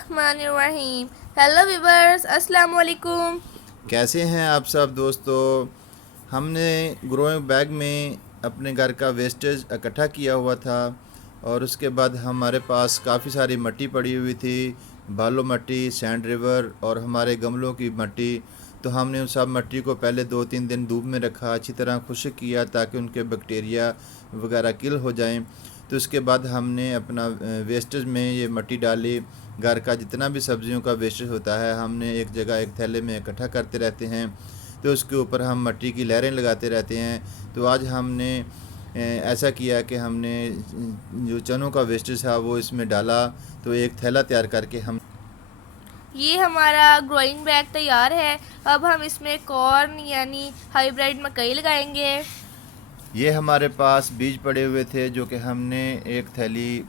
बिस्मिल्लाहिर्रहमानिर्रहीम। Hello viewers, अस्सलाम वालेकुम। कैसे हैं आप सब दोस्तों। हमने ग्रोइंग बैग में अपने घर का वेस्टेज इकट्ठा किया हुआ था और उसके बाद हमारे पास काफ़ी सारी मिट्टी पड़ी हुई थी, बालू मिट्टी, सैंड रिवर और हमारे गमलों की मिट्टी। तो हमने उन सब मिट्टी को पहले 2-3 दिन धूप में रखा, अच्छी तरह खुश्क किया ताकि उनके बैक्टीरिया वगैरह किल हो जाएं। तो उसके बाद हमने अपना वेस्टेज में ये मिट्टी डाली। घर का जितना भी सब्जियों का वेस्टेज होता है हमने एक जगह एक थैले में इकट्ठा करते रहते हैं, तो उसके ऊपर हम मिट्टी की लहरें लगाते रहते हैं। तो आज हमने ऐसा किया कि हमने जो चनों का वेस्टेज था वो इसमें डाला। तो एक थैला तैयार करके हम ये हमारा ग्रोइंग बैग तैयार है। अब हम इसमें कॉर्न यानी हाइब्रिड मकई लगाएंगे। ये हमारे पास बीज पड़े हुए थे जो कि हमने एक थैली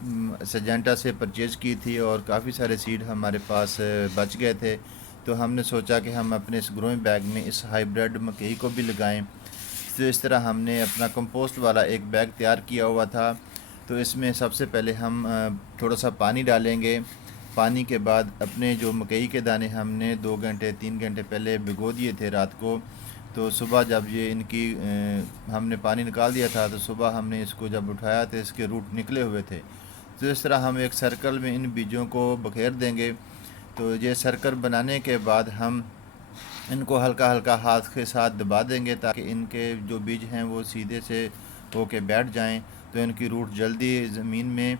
सजेंटा से परचेज़ की थी और काफ़ी सारे सीड हमारे पास बच गए थे। तो हमने सोचा कि हम अपने इस ग्रोइंग बैग में इस हाइब्रिड मकई को भी लगाएं। तो इस तरह हमने अपना कंपोस्ट वाला एक बैग तैयार किया हुआ था। तो इसमें सबसे पहले हम थोड़ा सा पानी डालेंगे। पानी के बाद अपने जो मकई के दाने हमने 2 घंटे 3 घंटे पहले भिगो दिए थे रात को। तो सुबह जब ये इनकी हमने पानी निकाल दिया था तो सुबह हमने इसको जब उठाया तो इसके रूट निकले हुए थे। तो इस तरह हम एक सर्कल में इन बीजों को बखेर देंगे। तो ये सर्कल बनाने के बाद हम इनको हल्का हल्का हाथ के साथ दबा देंगे ताकि इनके जो बीज हैं वो सीधे से होके बैठ जाएं, तो इनकी रूट जल्दी ज़मीन में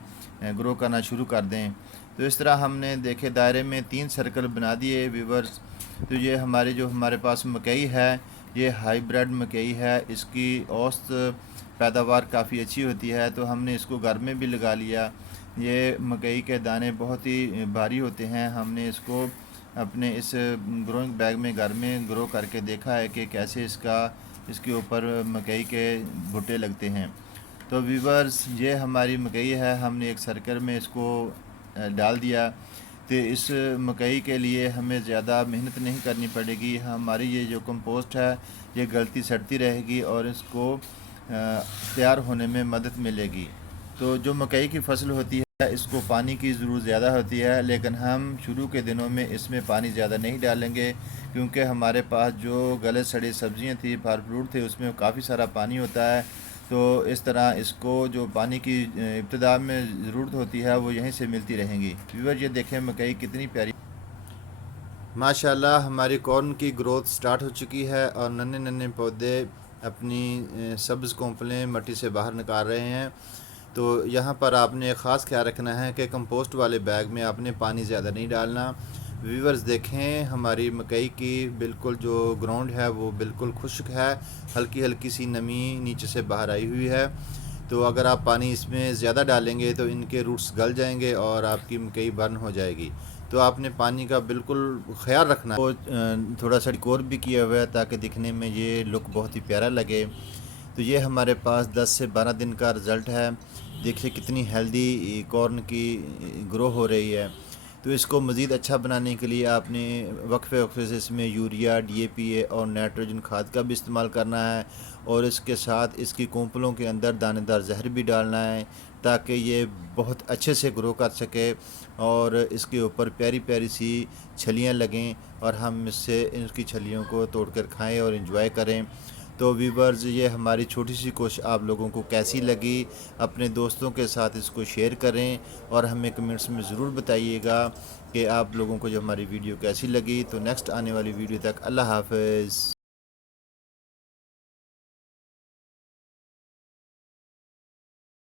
ग्रो करना शुरू कर दें। तो इस तरह हमने देखे दायरे में 3 सर्कल बना दिए व्यूवर्स। तो ये हमारे पास मकई है, ये हाइब्रिड मकई है, इसकी औसत पैदावार काफ़ी अच्छी होती है। तो हमने इसको घर में भी लगा लिया। ये मकई के दाने बहुत ही भारी होते हैं। हमने इसको अपने इस ग्रोइंग बैग में घर में ग्रो करके देखा है कि कैसे इसके ऊपर मकई के भुट्टे लगते हैं। तो व्यूवर्स, ये हमारी मकई है, हमने एक सर्कल में इसको डाल दिया। तो इस मकई के लिए हमें ज़्यादा मेहनत नहीं करनी पड़ेगी। हमारी ये जो कंपोस्ट है ये गलती सड़ती रहेगी और इसको तैयार होने में मदद मिलेगी। तो जो मकई की फसल होती है इसको पानी की ज़रूरत ज़्यादा होती है, लेकिन हम शुरू के दिनों में इसमें पानी ज़्यादा नहीं डालेंगे क्योंकि हमारे पास जो गले सड़े सब्जियां थी, फल फ्रूट थे, उसमें काफ़ी सारा पानी होता है। तो इस तरह इसको जो पानी की इब्तिदा में ज़रूरत होती है वो यहीं से मिलती रहेंगी। व्यूअर, ये देखें मकई कितनी प्यारी माशाल्लाह हमारी कॉर्न की ग्रोथ स्टार्ट हो चुकी है और नन्हे नन्हे पौधे अपनी सब्ज़ कोंपलें मिट्टी से बाहर निकाल रहे हैं। तो यहाँ पर आपने एक ख़ास ख्याल रखना है कि कंपोस्ट वाले बैग में आपने पानी ज़्यादा नहीं डालना। व्यूवर्स देखें, हमारी मकई की बिल्कुल जो ग्राउंड है वो बिल्कुल खुश्क है, हल्की हल्की सी नमी नीचे से बाहर आई हुई है। तो अगर आप पानी इसमें ज़्यादा डालेंगे तो इनके रूट्स गल जाएंगे और आपकी मकई बर्न हो जाएगी। तो आपने पानी का बिल्कुल ख्याल रखना है। तो थोड़ा सा डेकोर भी किया हुआ है ताकि दिखने में ये लुक बहुत ही प्यारा लगे। तो ये हमारे पास 10 से 12 दिन का रिज़ल्ट है। देखिए कितनी हेल्दी कॉर्न की ग्रो हो रही है। तो इसको मज़ीद अच्छा बनाने के लिए आपने वक्फे वक्फे से इसमें यूरिया, डीएपी और नाइट्रोजन खाद का भी इस्तेमाल करना है और इसके साथ इसकी कोंपलों के अंदर दानेदार जहर भी डालना है ताकि ये बहुत अच्छे से ग्रो कर सके और इसके ऊपर प्यारी प्यारी सी छलियाँ लगें और हम इससे इसकी छलियों को तोड़कर खाएं और इंजॉय करें। तो व्यूवर्स, ये हमारी छोटी सी कोशिश आप लोगों को कैसी लगी, अपने दोस्तों के साथ इसको शेयर करें और हमें कमेंट्स में ज़रूर बताइएगा कि आप लोगों को जो हमारी वीडियो कैसी लगी। तो नेक्स्ट आने वाली वीडियो तक अल्लाह हाफ़िज़।